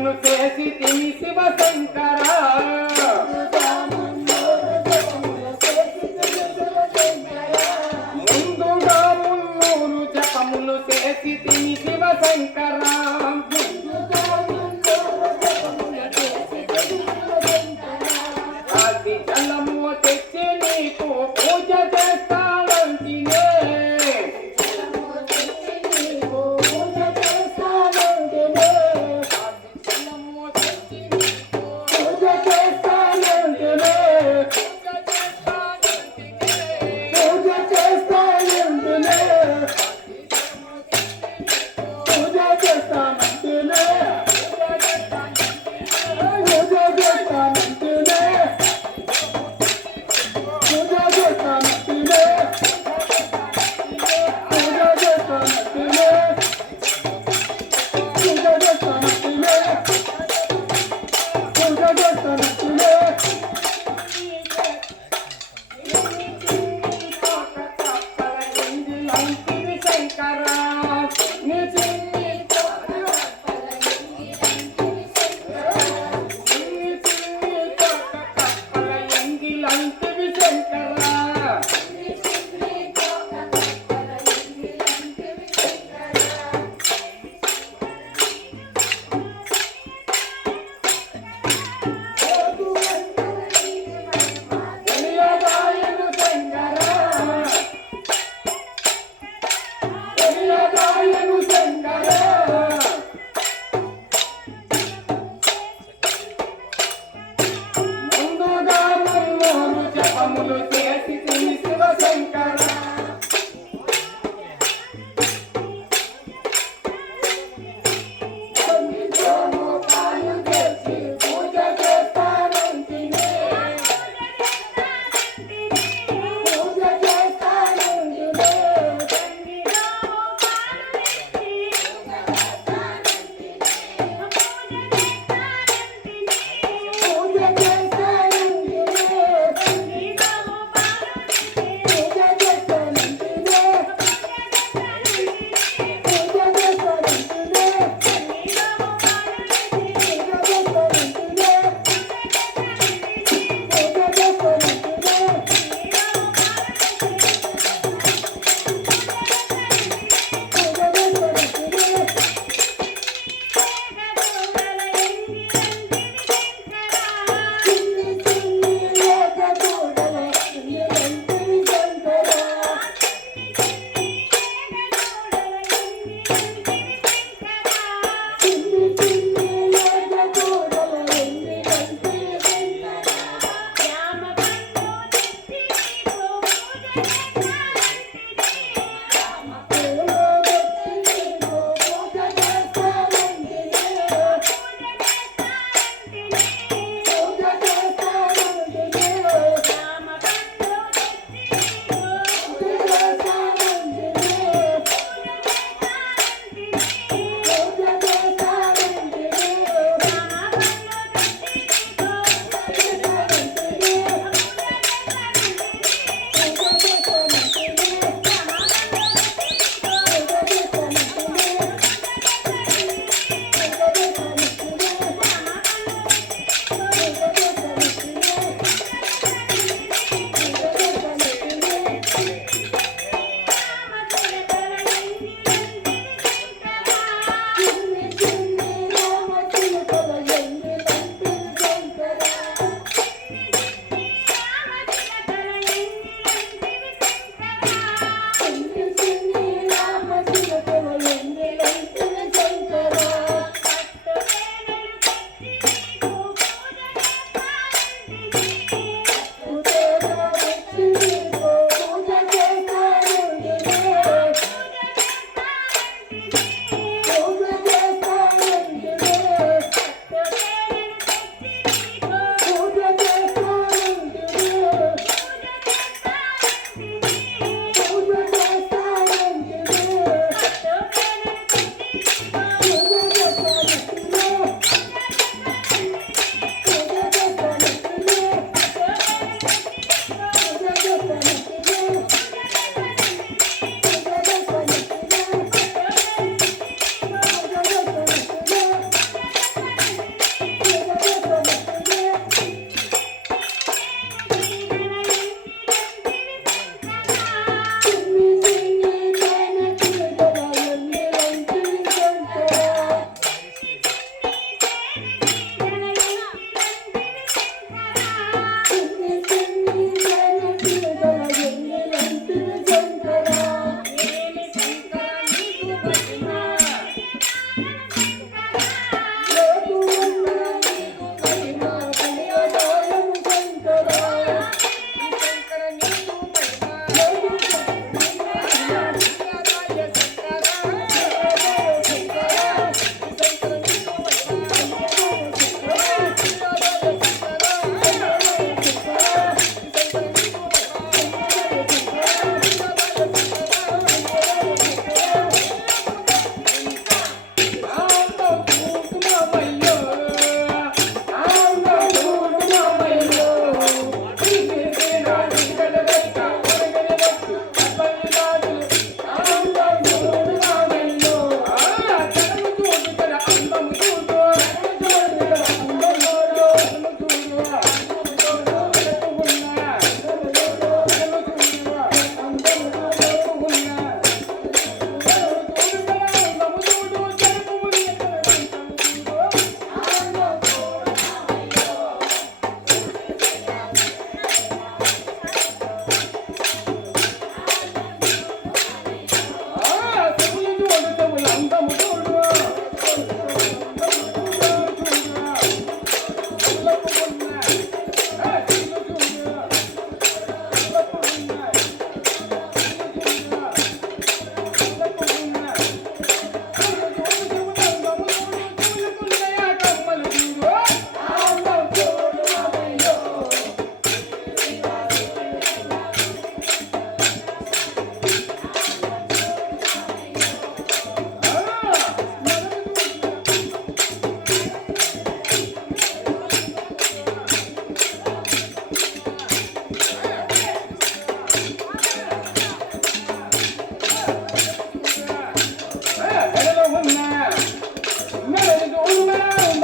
జపములు చేసి తిని శివశంకర ముందుగా మున్నూరు జపములు చేసి తిని శివశంకర అది జలము తెచ్చి నీకు పూజ చేస్తానంటినే పూజ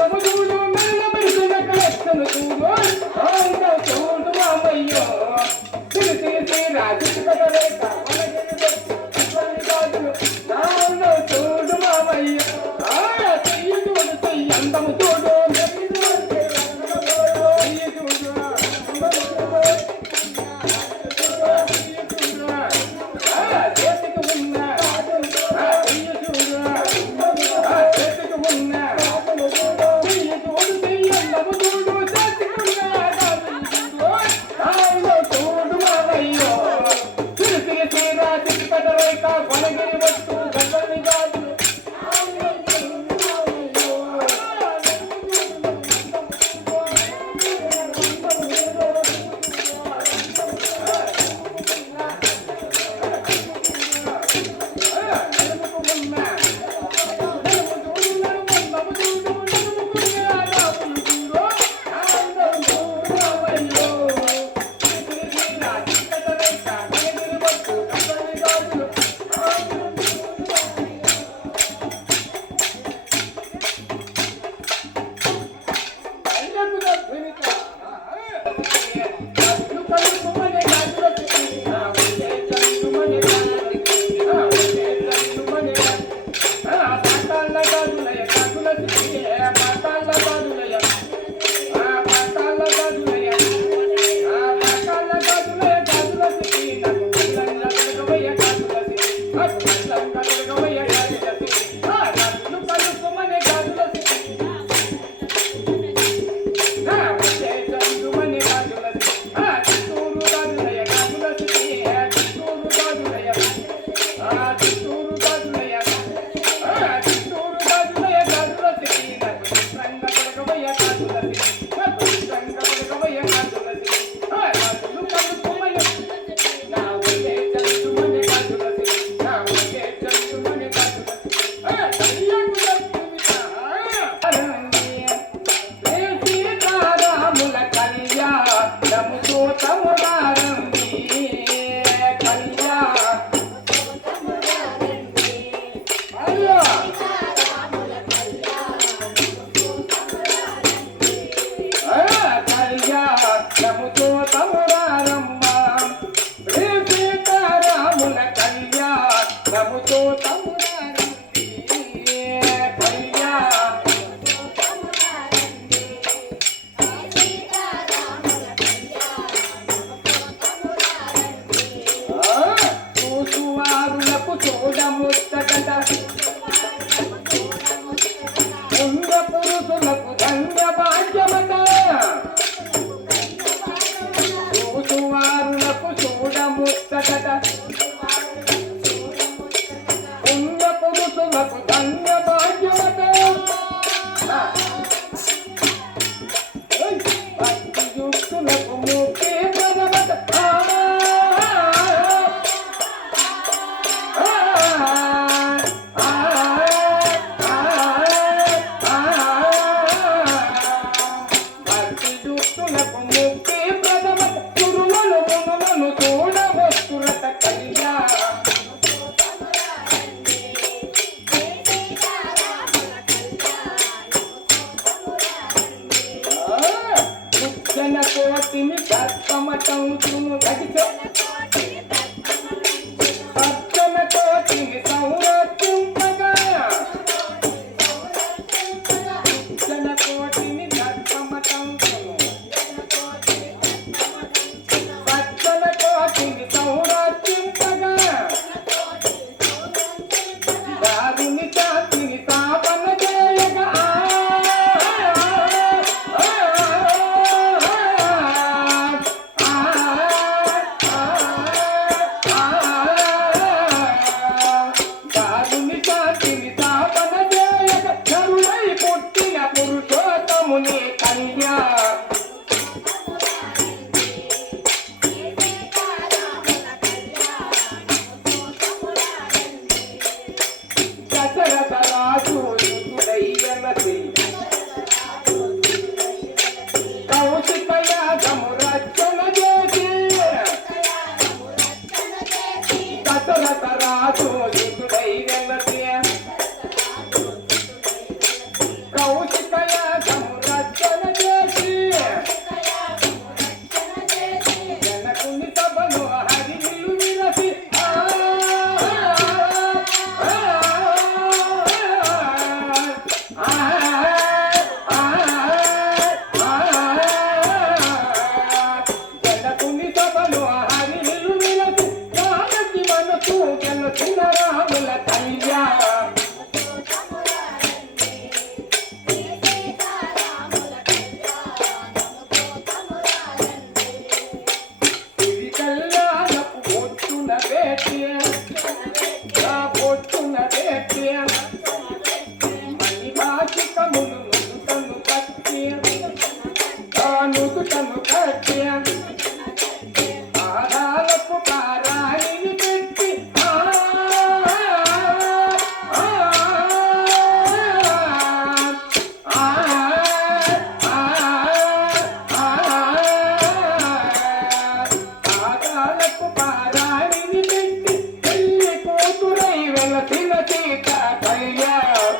అందము చూడు మెల్ల మెరుసిన కలెక్షన్ చూడు అందం చూడు మామయ్యో తిరిసి రాజు కదలేక అందం చూడు మామయ్యో చెయ్యి చూడు చెయ్యి అందము చూడు కోటిని దత్తమటం తును తగితే సత్యన కోటిని సంరక్షింపగా జన కోటిని దత్తమటం తును సత్యన కోటిని సంరక్షింపగా దారుని జాతిని తాపన చేయగా కౌశికయాగము రచన చేసి జనకుని సభలో హరివిల్లు విరసి జనకుని సభలో హరివిల్లు విరసి జానకి మనసు గెలుచిన రాముల కళ్యాణం నుదుటను కట్టి ఆధారపు పారాణిని పెట్టి ఆధారపు పారాణిని పెట్టి పెళ్లి కూతురై వెలసిన సీత కళ్యాణం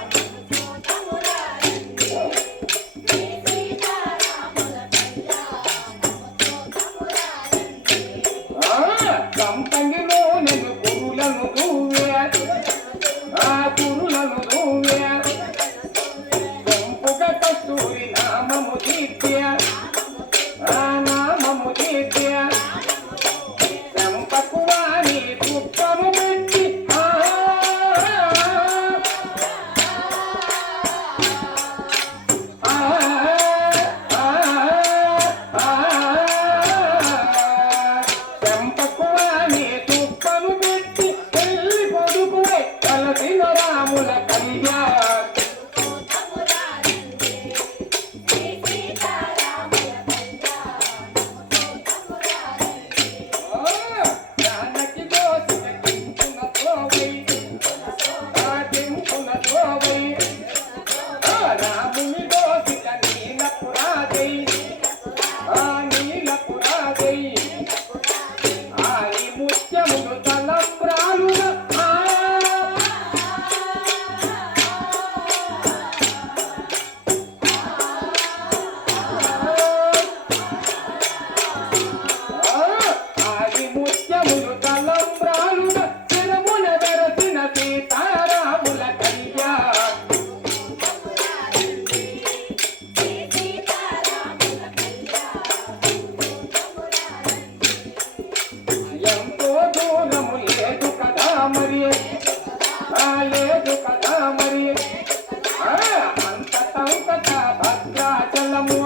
కంపంగిలో నేను కురులను దూవే కురులను దూవే గొంపుగా కస్తూరి నామము దీప్య నామము దీప్య చంపకు వాణి పుష్పము పెట్టి రాముల కళ్యాణం జానకి దోసిన కింపున తోవై కింపున తోవై రాముని దోసిన నీలపురాజై నీలపురాజై ఆని ముత్యములు తలంబ్రాలున ముత్యములు తలంబ్రాలున శిరమున వెరసిన సీతారాముల కళ్యాణం ఎంతో దూరము లేదు కదా మరి లేదు కదా మరి అంతటంతట భద్రాచలము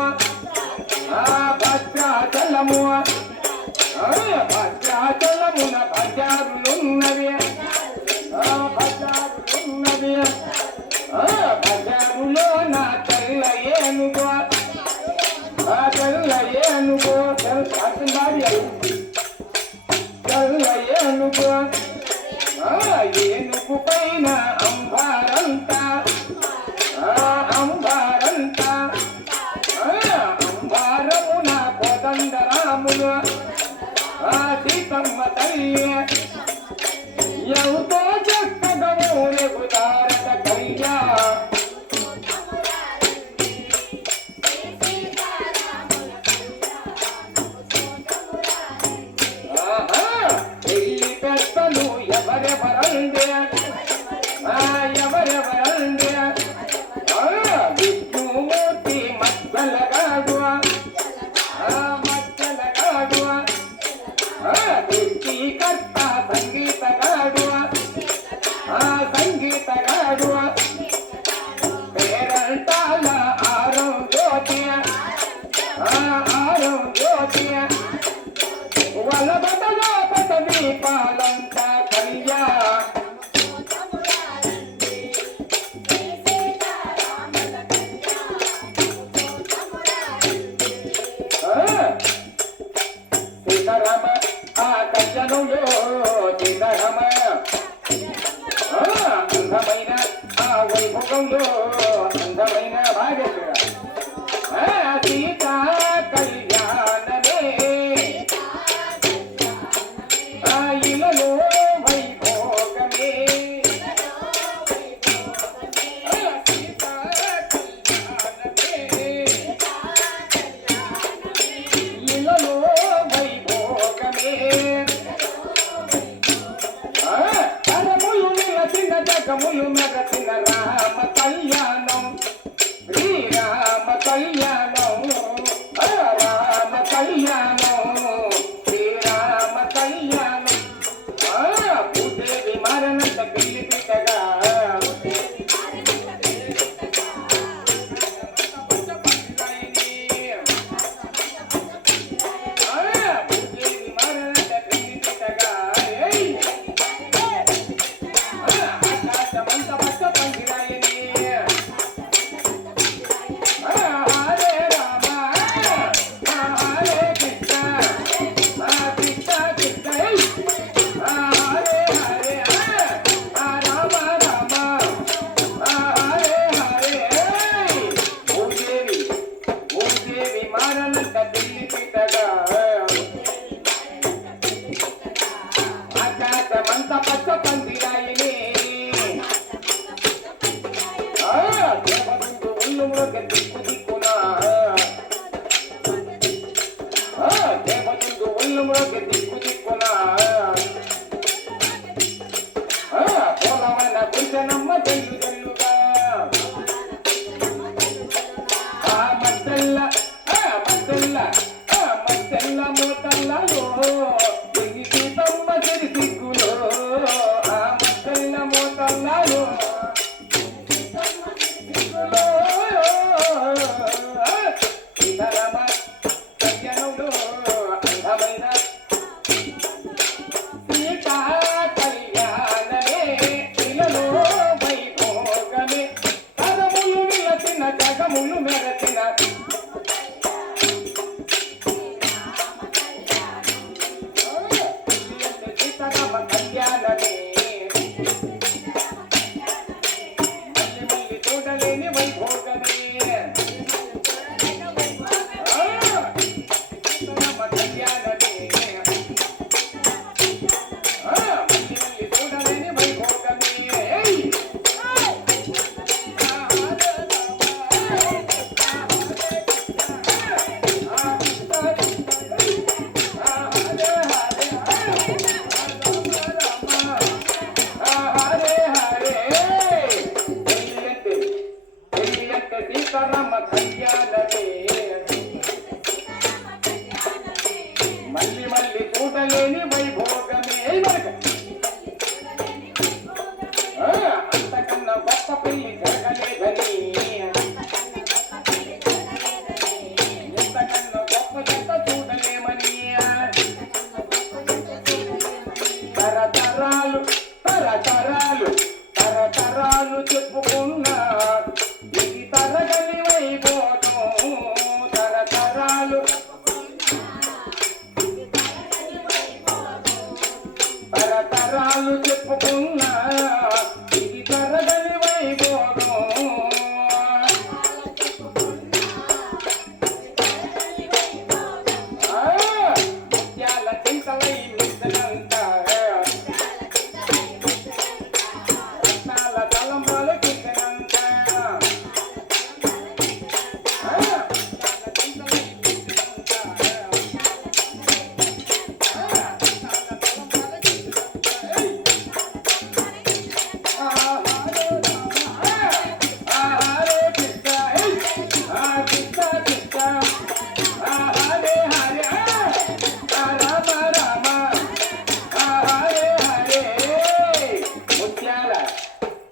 భద్రాచలము భద్రాచలమున బజారులున్నవి బజారులున్నవి బజారులో నా తెల్ల ఏనుగో తెల్ల ఏనుగో తెల్ల ఏనుగో ఏనుగు పైన అంబారంతా అంబారంతా అంబారమున కోదండరాములు సీతమ్మ తల్లి ఎంతో చక్కగా ఊరేగు తారక కళ్యాణం పెళ్లి పెద్దలు ఎవరెవరండే ఎవరెవరండే విష్ణుమూర్తి మద్దలగాడు మద్దలగాడు కర్త సంగీతగాడు సంగీతగాడు పేరంటాల ఆరం జ్యోతి ఆరం జ్యోతి వలబదలో పట దీపాలంత కళ్యాణం సీతారామ ఆ కళ్యాణంలో సీతారామ అందమైన ఆ వైభోగంలో అందమైన భాగ్యశ్రీ సీతా కళ్యాణమే ఇలలో వైభోగమే సీతా కళ్యాణమే సీతారామ కళ్యాణమే మళ్ళీ మళ్ళీ చూడలేని వైభోగమే అంతకన్నా గొప్ప పెళ్లి జరగలేదని ఇంతకన్నా గొప్ప జంట చూడలేమని తరతరాలు తరతరాలు తరతరాలు చెప్పుకున్నా ఇది తరగని వైభోగం తరతరాలు తరతరాలు చెప్పుకున్నా ఇది తరగని వైభోగం ముత్యాల చింతలై మిద్దనంత రత్నాల తలంబ్రాలు కిందనంత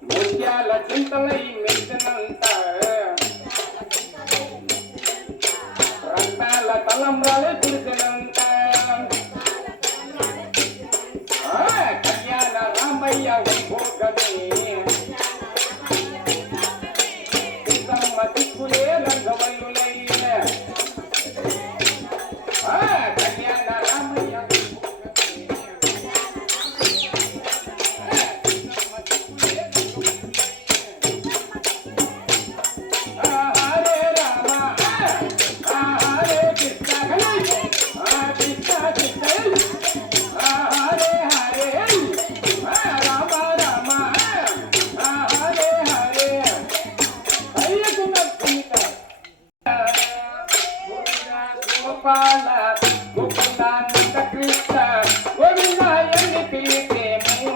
ముత్యాల చింతలై మెచ్చినంత రత్నాల తలంబ్రాలు కురిసినంత కళ్యాణ రామయ్య వైభోగమే సీతమ్మ దిక్కులే రంగవల్లులై కళ్యాణ రామయ్య గోపాల గోకులానంద కృష్ణ గోవిందాయని పిలిచేము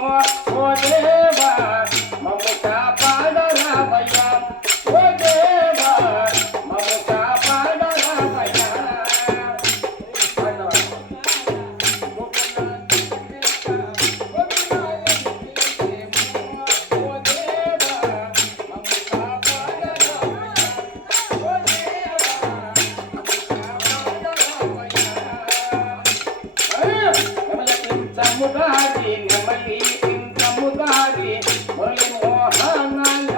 ఓ దేవా మమ్ము కాపాడరావయ్య ఓ దేవా మమ్ము కాపాడరావయ్య సముదారి నెమలి సముదారి మురళి మోహనాంగ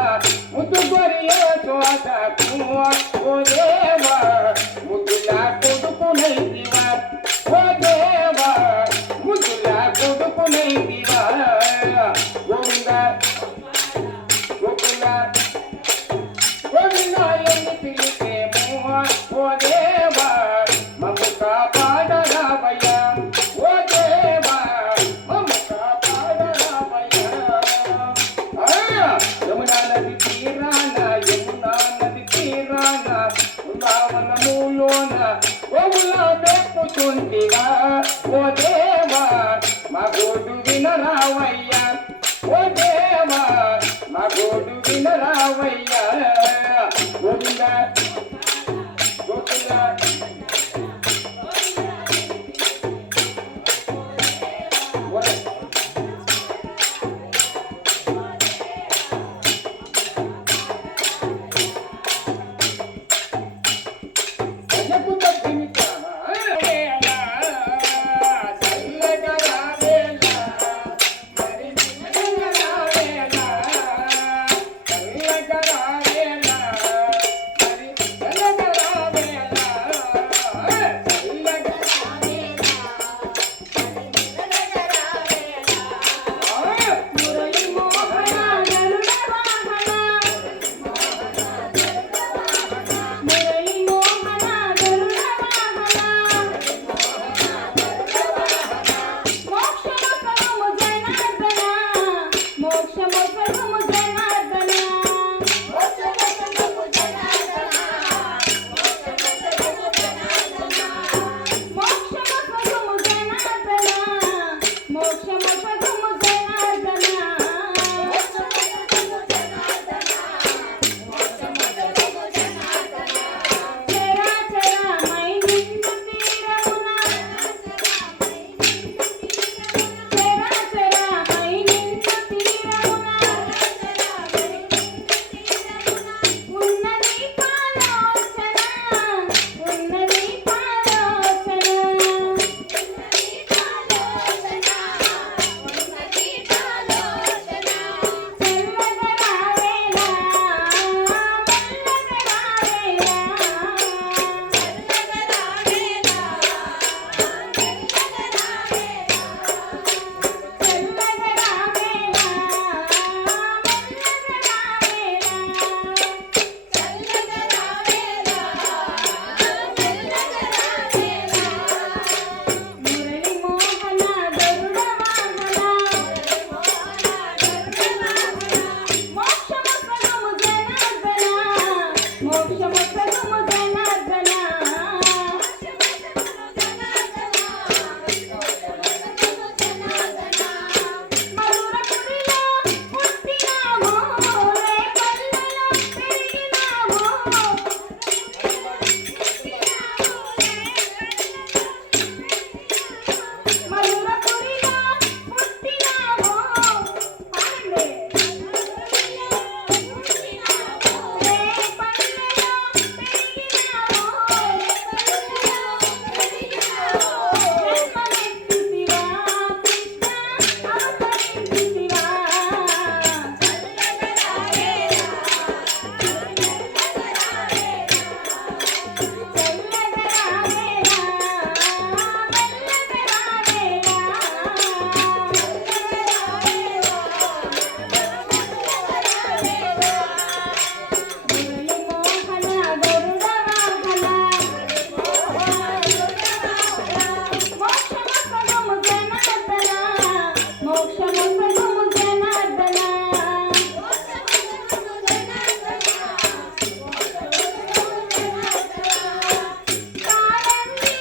ముద్దుగొరియే చోటకు ఓ దేవా ముద్దుల కొడుకునైతివా ఓ దేవా ముద్దుల కొడుకునైతివా గోవింద గోకుల గోవిందాయని పిలిచేము ఓ దేవా మమ్ము కాపాడరావయ్య ఓ దేవా మమ్ము కాపాడరావయ్య యమునా నది తీరాన యమునా నది తీరాన బృందావనములోన గోవుల మెప్పుచుంటివా ఓ దేవా మా గోడు వినరావయ్య ఓ దేవా మా గోడు వినరావయ్య గోవింద గోకుల చల్లగరావేలా మోక్షమొసగుము జనార్దన మధురపురిలో పుట్టినావు రేపల్లెలో పెరిగినావు మధురపురిలో పుట్టినావు పాడండి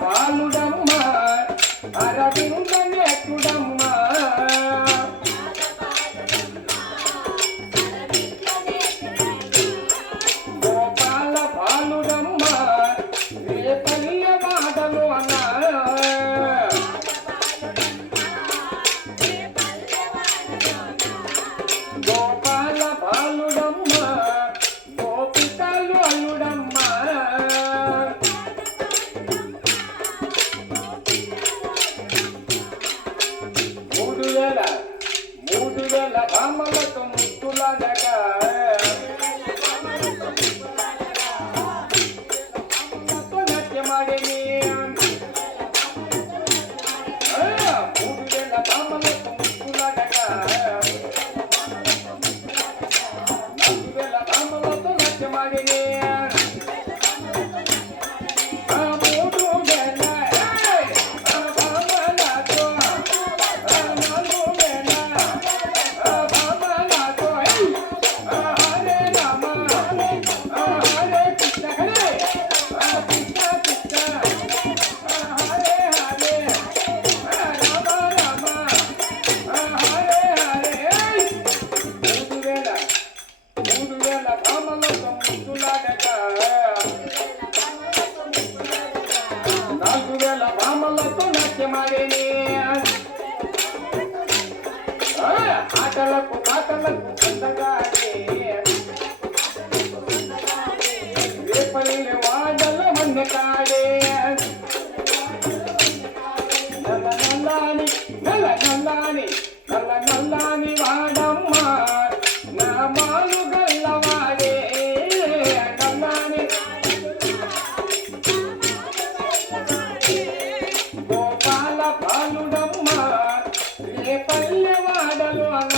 బాలుడమ్మ అరవింద నేత్రుడమ్మ గోపాల బాలుడమ్మ రేపల్లి వాడలు అన్న గోపాల బాలుడమ్మ గోపికలు అల్లుడమ్మ 3000 భామలతో ముద్దులాడగా నాట్యమాడేని 3000 భామలతో ముద్దులాడగా 4000 భామలతో నాట్యమాడేని ఆటలకు పాటలకు అందగాడే రేపల్లి వాడల మన్నకాడే నల్ల నల్లాని నల్ల నల్లాని నల్ల నల్లాని వాడమ్మ నా మాలు గల్లవాడే నల్లాని గోపాల బాలుడమ్మ రేపల్లి వాడలు అన్న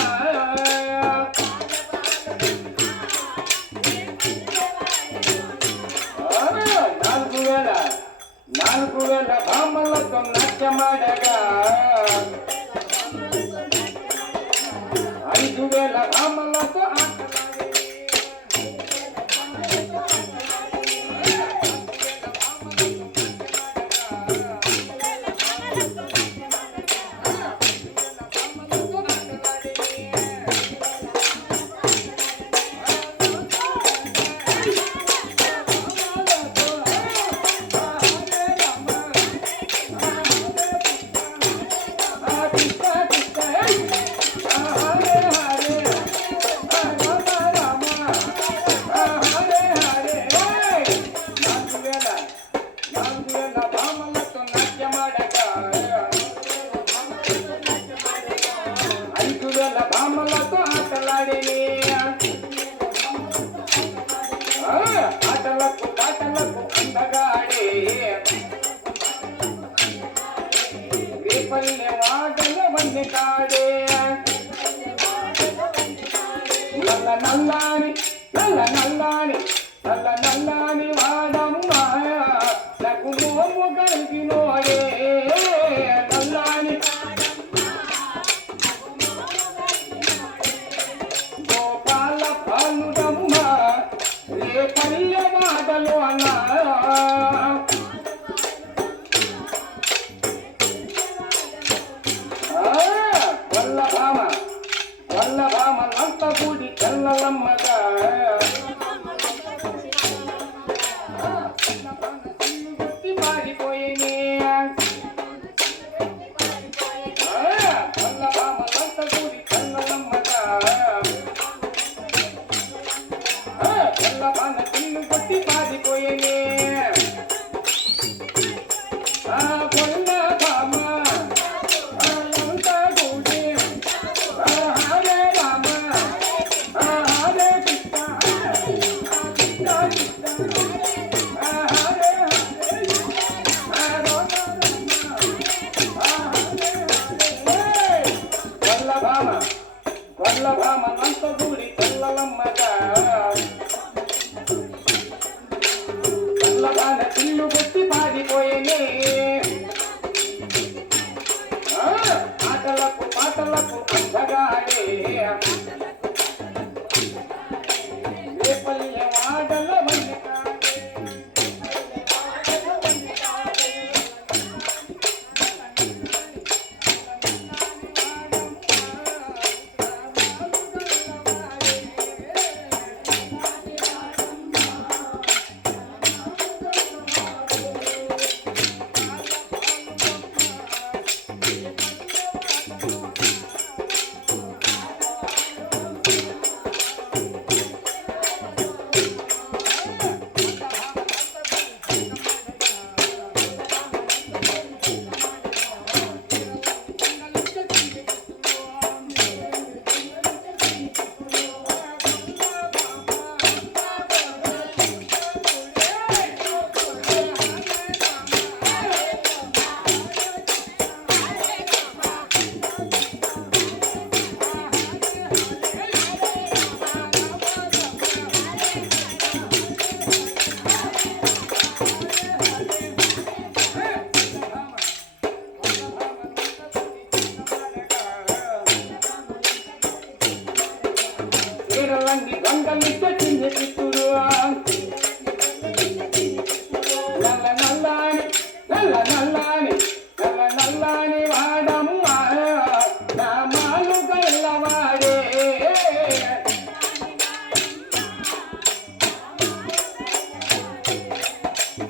4000 భామలతో నాట్యమాడగా 5000 భామలతో భామలతో ఆటలాడేని ఆటలకు పాటలకు అందగాడే రేపల్లి వాడల వన్నెకాడే నల్ల నల్లాని నల్ల నల్లాని నల్ల నల్లాని వాడమ్మ నాకు మోము కలిగినోడే నల్లాని గోపాల బాలుడమ్మ రేపల్లి వాడలు అన్న వల్లభామ లంతపూడి చల్లలమ్మగా పాడిపోయేని వల్లభామ లంతపూడి చల్లలమ్మగా వల్లభామ తిల్లు కొట్టి పాడిపోయేని వల్లభామ నంతగూడి చల్లలమ్మగా వల్లభాన తిల్లు కొట్టి పాడిపోయేనే ఆటలకు పాటలకు అందగాడే రేపల్లి వాడల వన్నెకాడే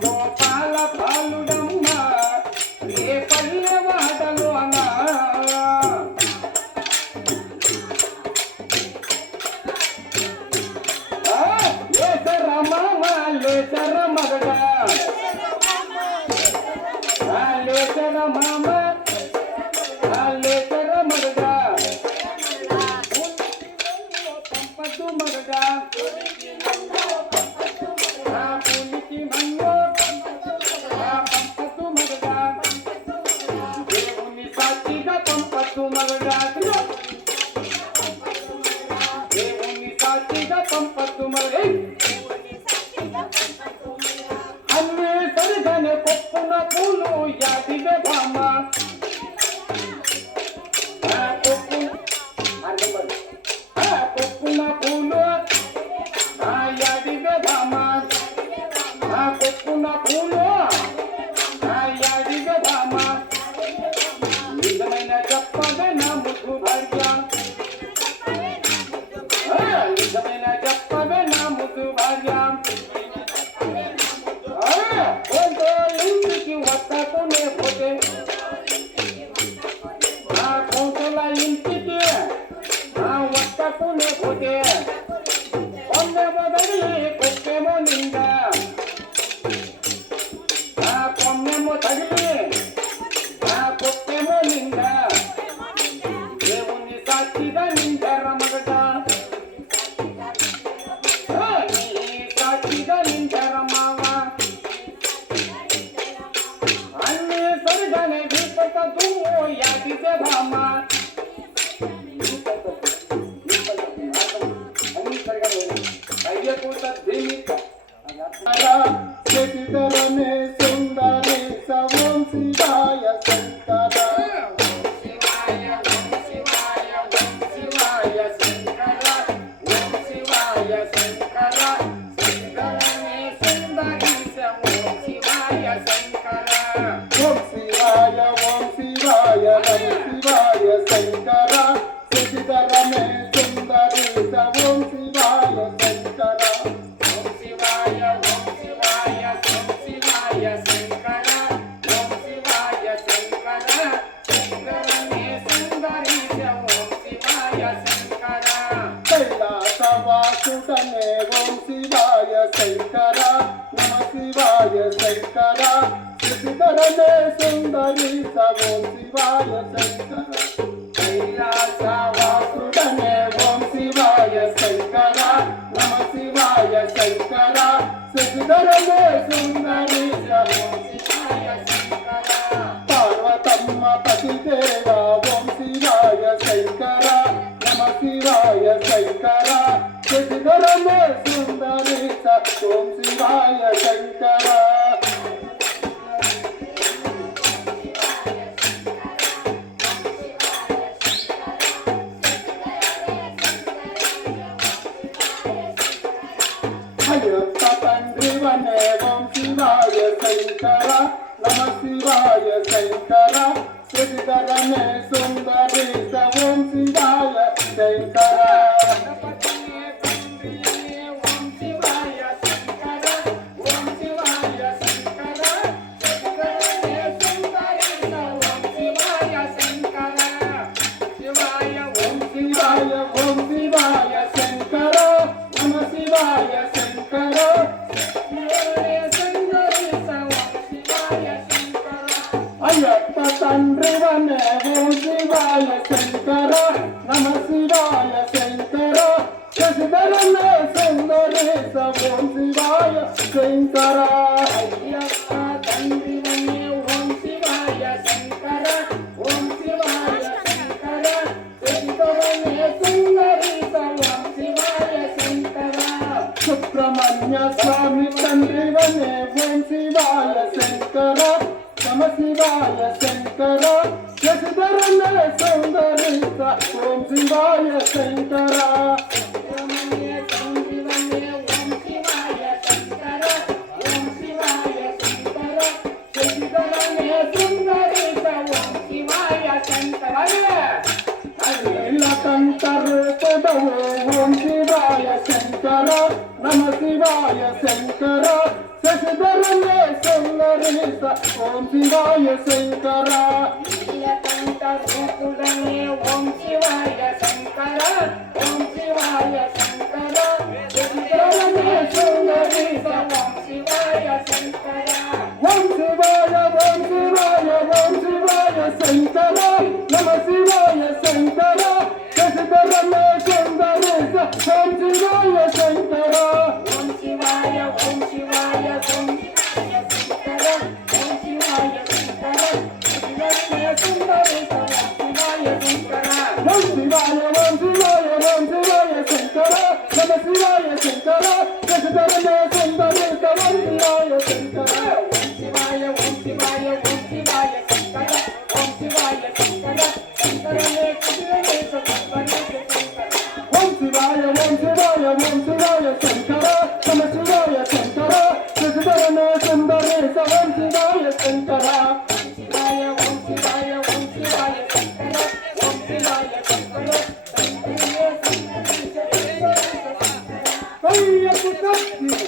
గోపాల బాలుడమ్మ ఏ పల్లె వాడలు అన్నా లేచర మామ లేచర మగడా లేచర మామ లేచర మగడా పంపదు మగడా పులికి నన్ను పంపదు మగడా దేవుని సాక్షిగా పంపదు మగడా దేవుని సాక్షిగా పంపదు మగడా అన్నీ సరిగానే కొప్పున పూలు యాదివే బామ్మ కొప్పున పూలు యాదివే బామ్మ కొప్పున పూలు యాదివే బామ్మ నిజమైన చెప్పదే నా ముద్దు భార్య నిజమైన చెప్పదే నా ముద్దు భార్య ఇంటికి వస్తాకునే పోతే కోటల ఇంటికి వస్తాకునే పోతే కొమ్మేమో తగిలి కొక్కేమో నిండా కొమ్మేమో తగిలి కొక్కేమో నిండా దేవుని సాక్షిగా నిండార మగట సాక్షిగా నిండార మావా అన్నీ సరిగానే దీపక దుమ్ము యాదితే భామ అన్నీ సరిగానే అయ్యకు తద్ధిమిక శశిధరనే సుందరి సవం శివాయ శంకర శివాయ శివాయ శివాయ శంకర ఓం శివాయ శంకర శంకరనే సుందరి ఓం శివాయ శంకర ఓం శివాయ ఓం శివాయ నమ శివాయ శంకర శశిధరనే సుందరి సవం శివాయ శంకర ఓం శివాయ శంకర ఓం శివాయ శంకర శంకరనే సుందరి ఓం శివాయ శంకర కైలాసవాసుడనే ఓం శివాయ శంకర నమ శివాయ శంకర శశిధరనే సుందరి సవం శివాయ శంకర కైలాసవాసుడనే ఓం శివాయ శంకర నమ శివాయ శంకర శశిధరనే సుందరి సవం శివాయ శంకర పార్వతమ్మ పతిదేవ ఓం శివాయ శంకర నమ శివాయ శంకర శశిధరనే సుందరి ఓం శివాయ శంకర అయ్యప్ప తండ్రివనే ఓం శివాయ శంకర నమ శివాయ శంకర శశిధరనే సుందరి ఓం శివాయ శంకర ఓం శివాయ శంకర ఓం శివాయ శంకర శంకరనే సుందరి ఓం శివాయ శంకర శివాయ ఓం శివాయ ఓం శివాయ శంకర నమ శివాయ శంకర శివనే సుందరి ఓం శివాయ శంకర అయ్యప్ప తండ్రివనే ఓం శివాయ శంకర నమ శివాయ శంకర శశిధరనే సుందరి ఓం శివాయ శంకర అయ్యప్ప తండ్రివనే ఓం శివాయ శంకర ఓం శివాయ శంకర శంకరనే సుందరి ఓం శివాయ శంకర సుబ్రహ్మణ్య స్వామి తండ్రివనే ఓం శివాయ శంకర నమ శివాయ శంకర శశిధరనే సుందరి ఓం శివాయ శంకర సుబ్రహ్మణ్య తండ్రివనే ఓం శివాయ శంకర ఓం శివాయ శంకర శశిధరనే సుందరి ఓం శివాయ శంకర నీలకంఠరూపుడవు ఓం శివాయ శంకర నమ శివాయ శంకర శశిధరనే సుందరీస ఓం శివాయ శంకర నీలకంఠ రూపుడనే ఓం శివాయ శంకర ఓం శివాయ శంకర శశిధరనే సుందరీస ఓం శివాయ శంకర ఓం శివాయ ఓం శివాయ ఓం శివాయ శంకర నమ శివాయ శంకర శశిధరనే సుందరీస ఓం శివాయ శంకర ఓం శివాయ ఓం శివాయ ఓం శివాయ శంకర ఓం శివాయ శంకర శివనే సుందరి శివాయ శంకర ఓం శివాయ ఓం శివాయ ఓం శివాయ శంకర నమ శివాయ శంకర శశిధరనే సుందరీస ఓం శివాయ శంకర ఓం శివాయ ఓం శివాయ ఓం శివాయ శంకర ఓం శివాయ శంకర శంకరనే శివనే సుందరి శంకర ఓం శివాయ ఓం శివాయ ఓం శివాయ శంకర నమ శివాయ శంకర శశిధరనే సుందరీస ఓం శివాయ శంకర శివాయ ఓం శివాయ ఓం శివాయ శంకర ఓం శివాయ శంకర శంకరనే అయ్యప్ప శక్తి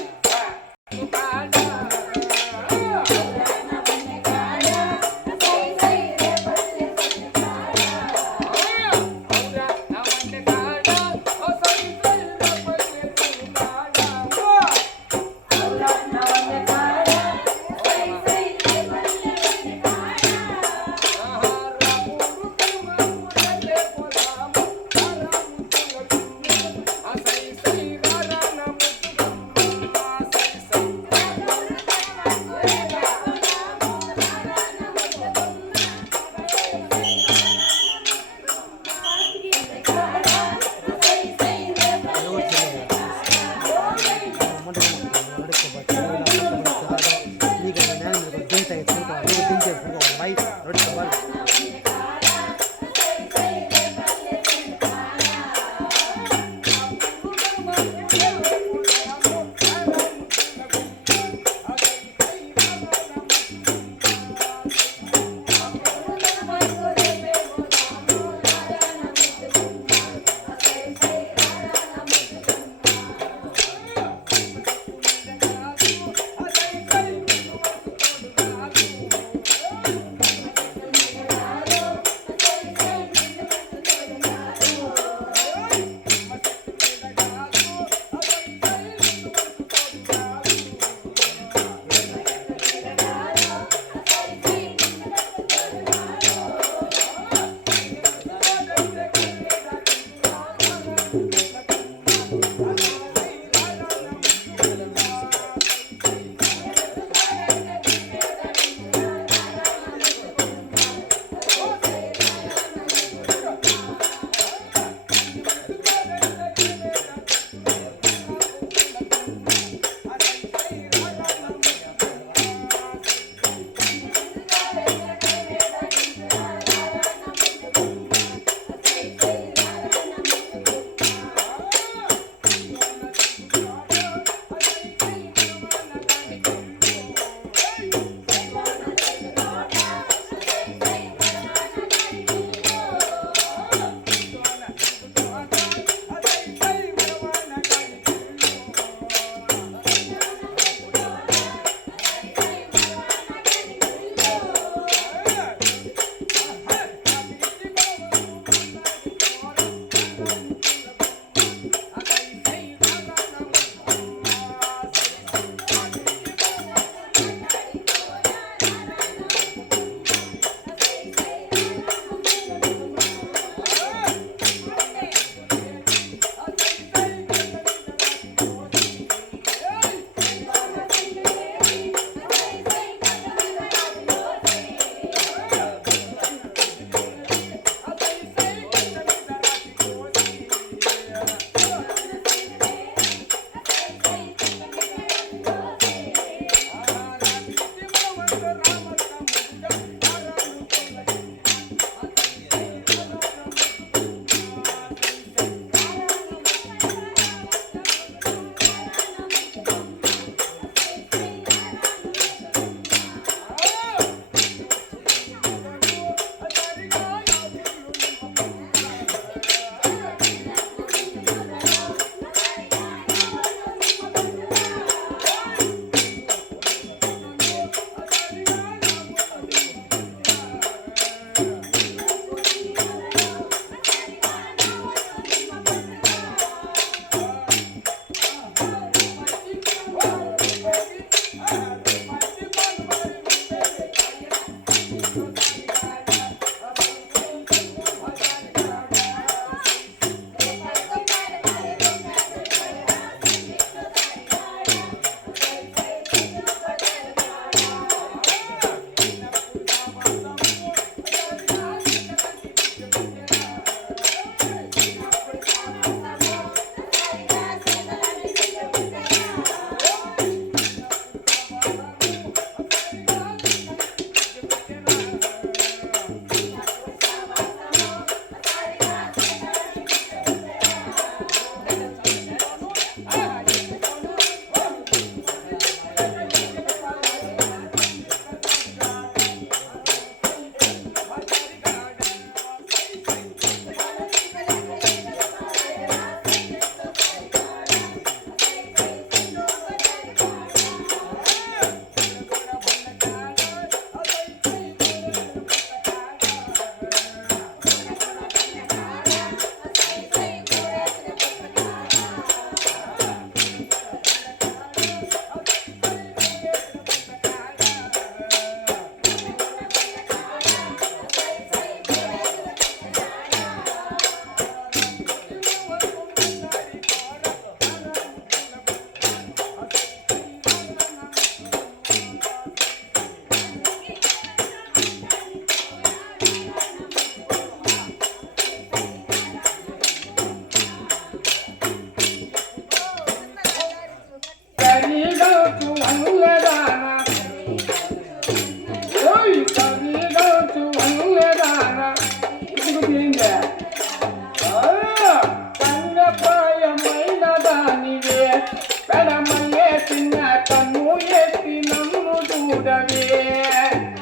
చూడవే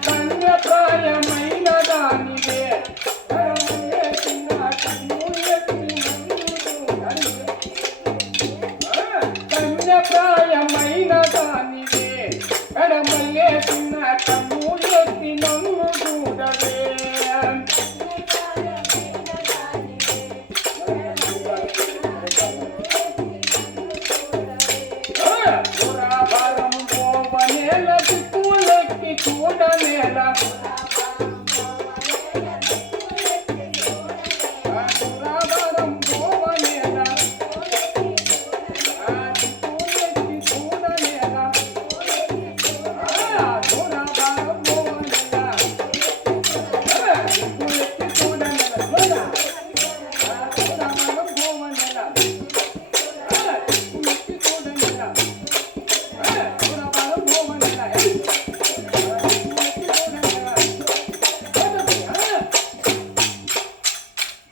కన్యప్రాయమైన దానివే కరములే చిన్న కన్నులెత్తి నన్ను చూడవే కన్యప్రాయమైన దానివే కరములే చిన్న కన్నులెత్తి నన్ను చూడవే పురాభారం పోవనేల దిక్కులెక్కి చూడనేల పురాభారం పోవనేల దిక్కులెక్కి చూడనేల పురాభారం పోవనేల దిక్కులెక్కి చూడనేల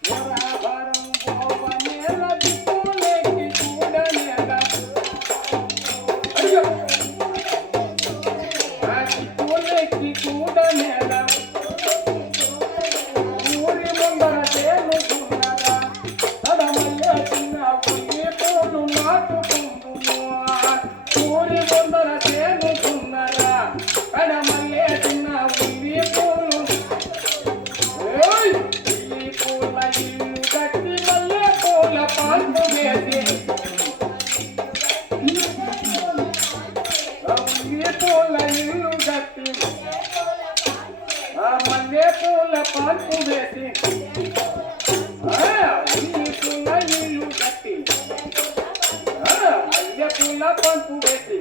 పురాభారం పోవనేల దిక్కులెక్కి చూడనేల ఊరి ముందర చేనుకున్నరా కడమల్లే చిన్న ఉల్లి పూలు ఉల్లి పూల ఇల్లు కట్టి మల్లె పూల పాన్పు వేసి ఉల్లి పూల ఇల్లు కట్టి మల్లె పూల పాన్పు వేసి ఉల్లి పూల ఇల్లు కట్టి మల్లె పూల పంపు వేసి